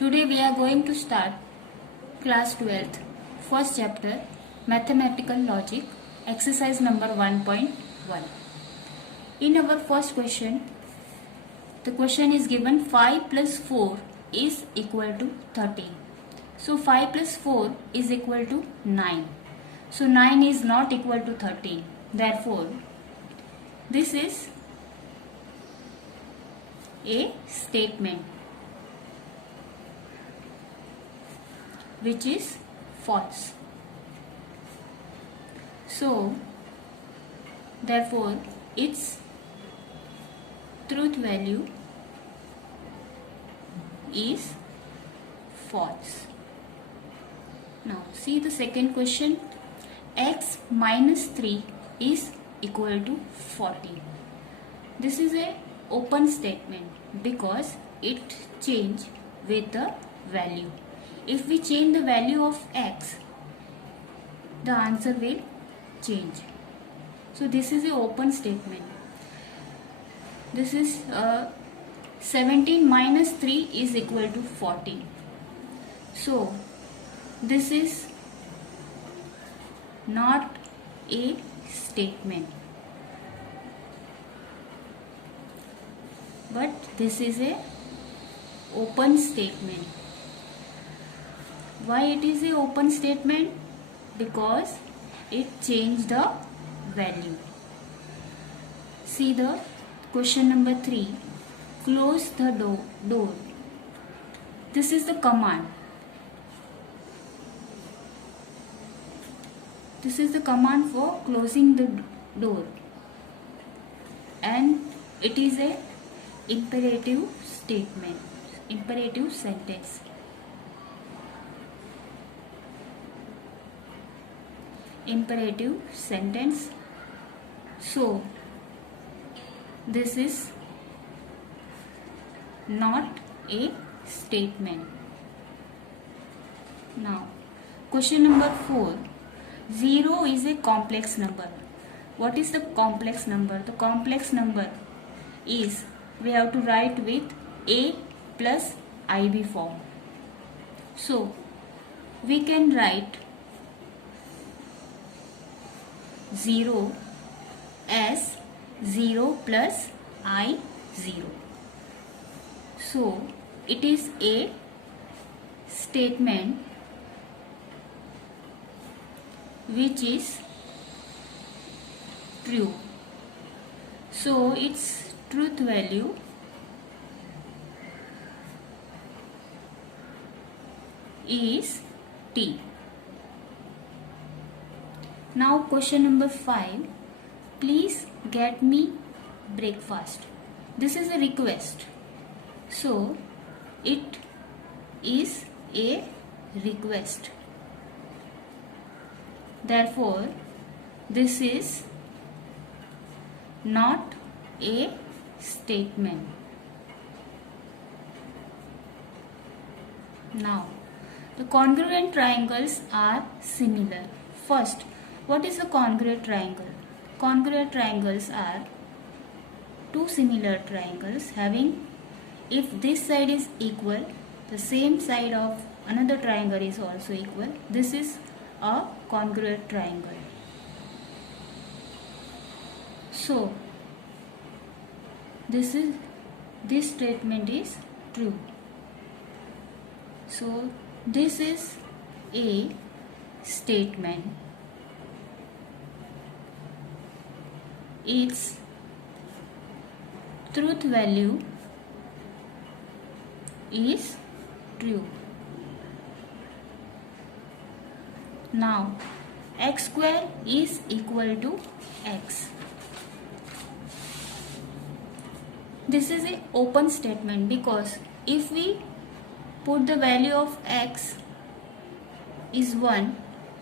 Today we are going to start class 12th, first chapter, Mathematical Logic, exercise number 1.1. In our first question, the question is given 5 plus 4 is equal to 13. So 5 plus 4 is equal to 9. So 9 is not equal to 13. Therefore, this is a statement which is false. So, therefore, its truth value is false. Now, see the second question. X minus 3 is equal to 40. This is a open statement because it change with the value. If we change the value of x, the answer will change. So this is a open statement. This is 17 minus 3 is equal to 40. So this is not a statement, but this is a open statement. Why it is a open statement? Because it changed the value. See the question number 3. Close the door. This is the command. This is the command for closing the door, and it is a imperative statement, imperative sentence. Imperative sentence. So this is not a statement. Now question number 4. 0 is a complex number. What is the complex number? The complex number is, we have to write with a plus ib form. So we can write 0 as 0 plus I 0. So it is a statement which is true. So its truth value is t. Now question number 5. Please get me breakfast. This is a request. So it is a request. Therefore, this is not a statement. Now, the congruent triangles are similar. First, what is a congruent triangle? Congruent triangles are two similar triangles having, if this side is equal, the same side of another triangle is also equal. This is a congruent triangle. So this statement is true. So this is a statement. Its truth value is true. Now x square is equal to x. This is an open statement because if we put the value of x is 1,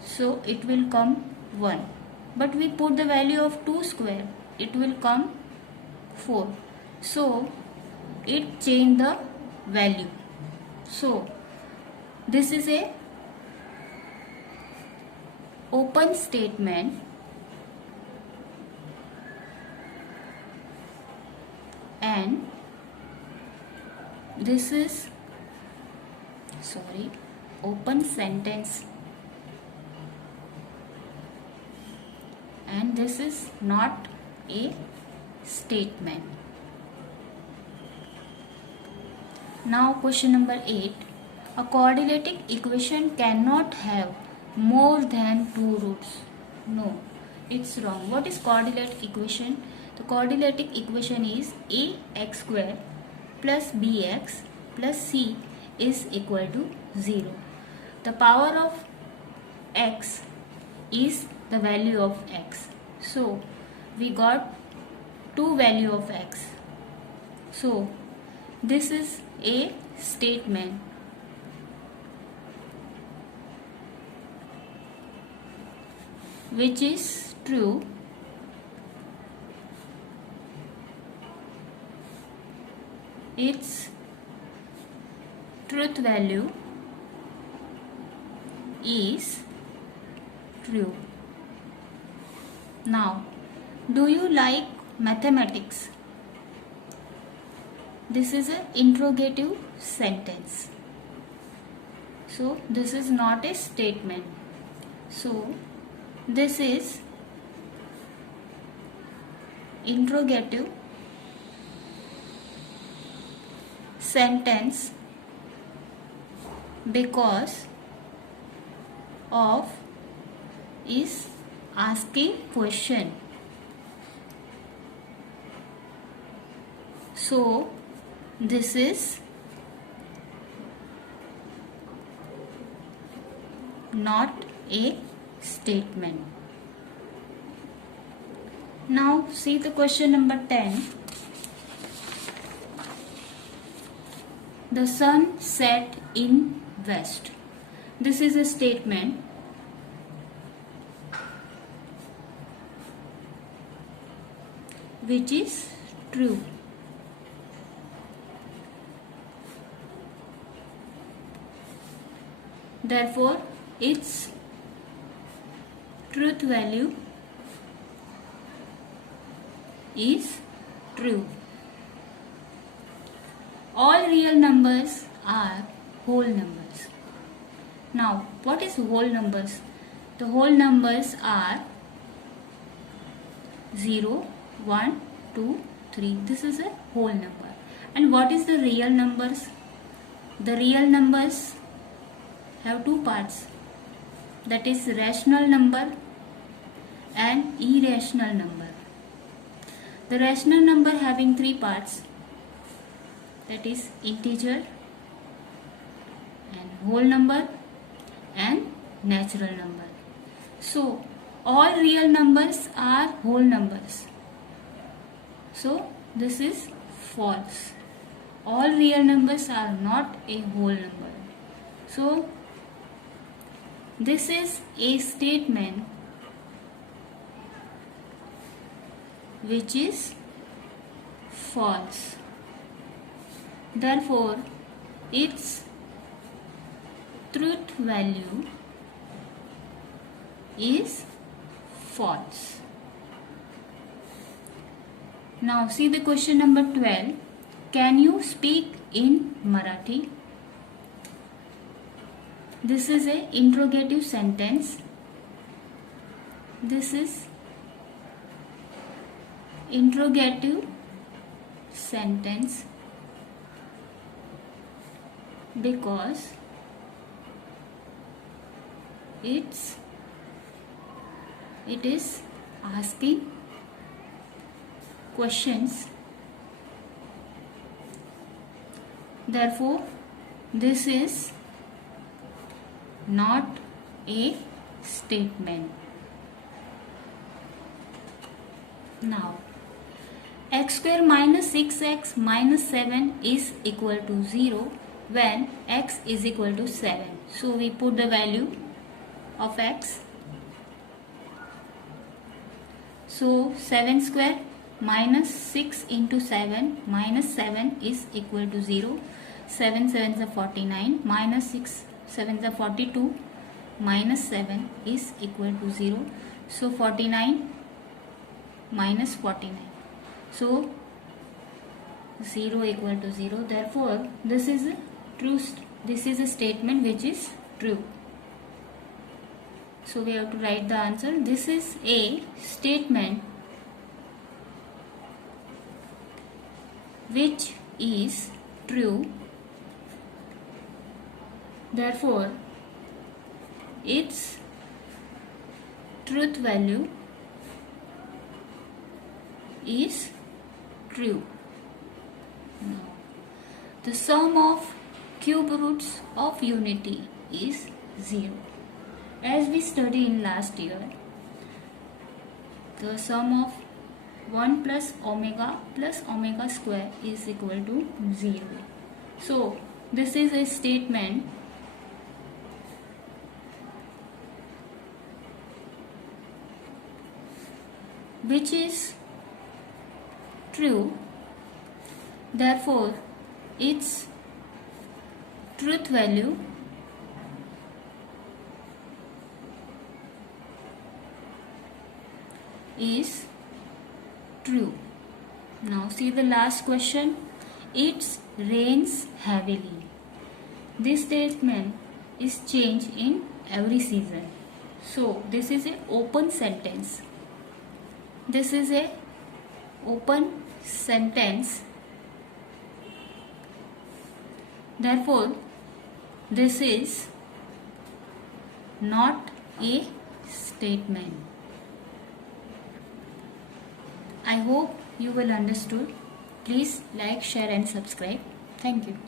so it will come 1. But we put the value of 2 square, it will come 4. So it changed the value. So this is a open statement and this is open sentence, and this is not a statement. Now question number 8. A quadratic equation cannot have more than two roots. No, it's wrong. What is quadratic equation? The quadratic equation is ax square plus bx plus c is equal to 0. The power of x is the value of x. So we got two value of x. So this is a statement which is true its truth value is true. Now, do you like mathematics? This is an interrogative sentence. So, this is not a statement. So, this is interrogative sentence because of is asking question. So this is not a statement. Now see the question number 10. The sun set in west. This is a statement which is true. Therefore, its truth value is true. All real numbers are whole numbers. Now, what is whole numbers? The whole numbers are 0, 1, 2, 3. This is a whole number. And what is the real numbers? The real numbers have two parts. That is rational number and irrational number. The rational number having three parts. That is integer and whole number and natural number. So all real numbers are whole numbers. So this is false. All real numbers are not a whole number. So this is a statement which is false. Therefore, its truth value is false. Now see the question number 12. Can you speak in Marathi? This is a interrogative sentence. This is interrogative sentence because it is asking questions. Therefore, this is not a statement. Now, x square minus 6x minus 7 is equal to 0 when x is equal to 7. So we put the value of x. So 7 square minus 6 into 7 minus 7 is equal to 0. 7 sevens are 49 minus 6 sevens are 42 minus 7 is equal to 0. So 49 minus 49. So 0 equal to 0. Therefore, this is a true this is a statement which is true. So we have to write the answer. This is a statement which is true. Therefore, its truth value is true. Now, the sum of cube roots of unity is 0. As we studied in last year, the sum of 1 plus omega square is equal to 0. So, this is a statement which is true. Therefore, its truth value is true. Now see the last question. It rains heavily. This statement is changed in every season. So this is a open sentence. This is a open sentence. Therefore, this is not a statement. I hope you will understood. Please like, share and subscribe. Thank you.